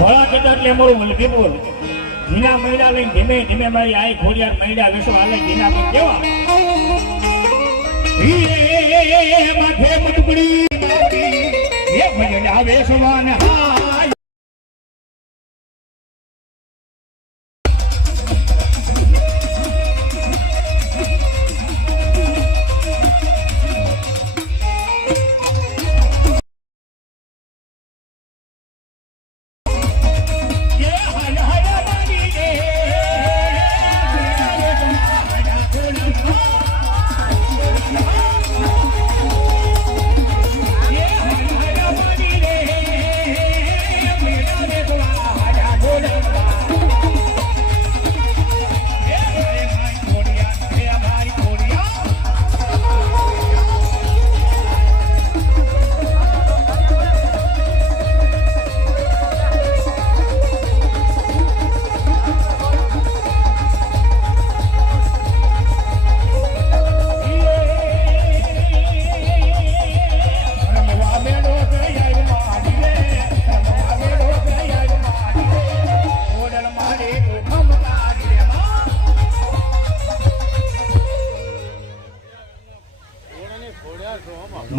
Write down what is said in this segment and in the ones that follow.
ભોળા કરતા એટલે અમારું મલકીપુર જીના મૈડા લઈને ધીમે ધીમે મારી આઈ ખોડિયાર મૈડા લસો હાલે જીના પર કેવા? માથે મટકડી એ ભજન આવે સવાન એ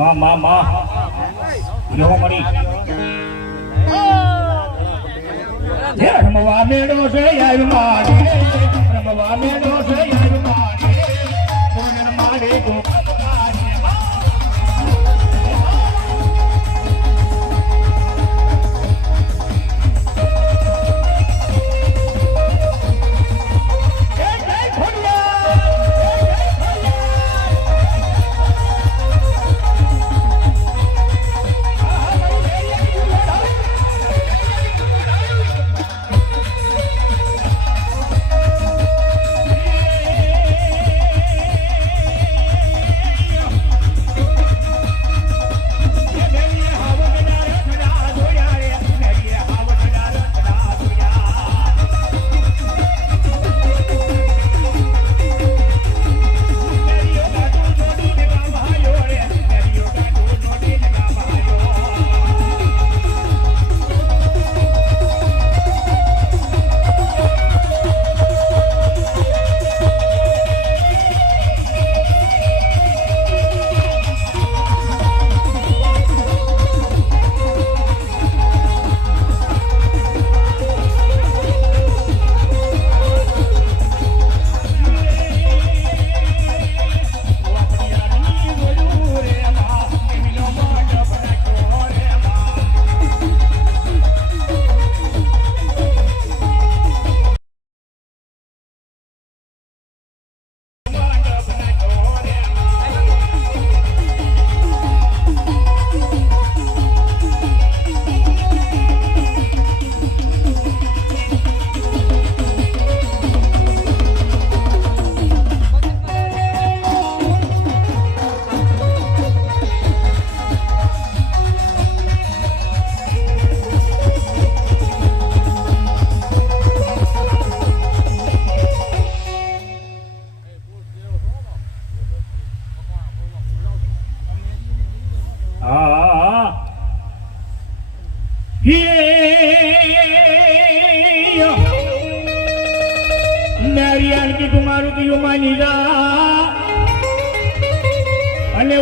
માં માં માં. યો મરી. રમવા માડી રે રમવા માડી રે મારે કોખમ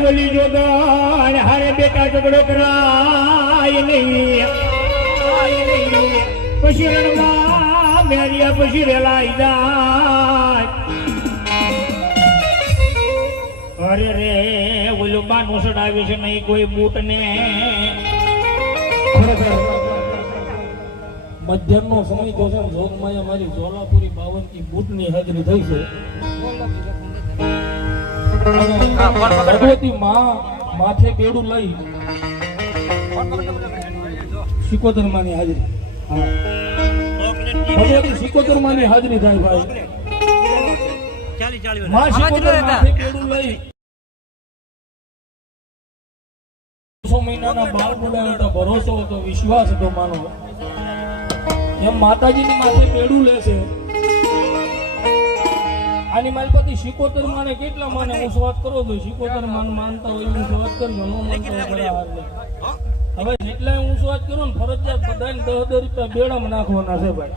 ઓલી જોગણ હારે બેટા ઝઘડો કરાય નહીં. પછી રણવા મેરિયા પછી રેલાઈ જાય. અરે રે ઓલું બાનું સડાવ્યું છે નહીં કોઈ બૂટ ને મધ્યાહનનો સમય તો છે ને જોગમાં અમારી જોલાપુરી બાવન બુટની હાજરી થઈ છે. ભગવતી માં માથે બેડું લઈ. સિકોતર માની હાજરી. ભગવતી સિકોતર માની હાજરી થાય ભાઈ. માં સિકોતર માથે બેડું લઈ. મહિનાના બાળ હતા ભરોસો હતો વિશ્વાસ હતો માનો. એમ માતાજીની માથે બેડું લેશે. આની માલપતિ સિકોતર માને કેટલા માને હું વાત કરો તો સિકોતર માન માનતા હોય હું વાત કરું ન માનતા હોય. હવે જેટલા હું શરૂઆત કરું ને ફરજિયાત બધાને દસ દસ રૂપિયા બેડામાં નાખવાના છે ભાઈ.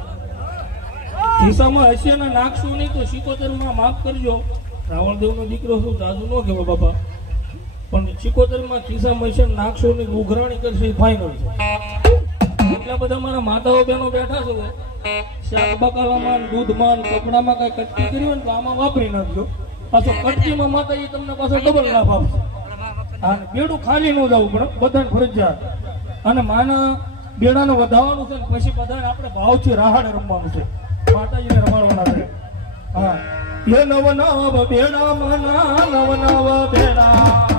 ખિસ્સામાં હશે ને નાખશું નહીં તો સિકોતેરમાં માફ કરજો. રાવણદેવનો દીકરો છું દાદુ ન કહેવાય બાપા. પણ સિકોતેરમાં ખિસ્સામાં હશે ને નાખશો નહીં ઉઘરાણી કરશે એ ફાઇનલ છે. એટલા બધા મારા માતાઓ બહેનો બેઠા છો શાક દૂધમાં કપડામાં કઈ કટકી કરી હોય ને તો આમાં વાપરી નાખજો. પાછો કટકીમાં માતાજી તમને પાછો ડબલ લાભ આપશે. હા બેડું ખાલી ન જવું પણ બધાને ફરજિયાત. અને માના બેડાને વધારવાનું છે ને પછી બધાને આપણે ભાવથી રાહાડે રમવાનું છે. માતાજીને રમાડવાના છે. હા. એ નવ નવ બેડા, માના નવ નવ બેડા.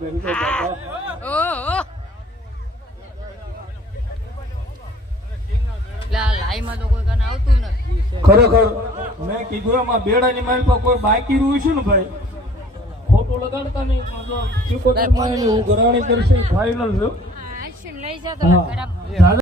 બાપા ઓહો લા લાઈમાં તો કોઈ કને આવતું નથી ખરેખર મેં કીધું એમાં બેડાની મારી પર કોઈ બાકી રહ્યું છે ને ભાઈ? ખોટું લગાડતા નહીં માં એની ગરાણી કરશે ફાઈનલ છે લઈ જાઓ તો હા. ખરાબ. દાદા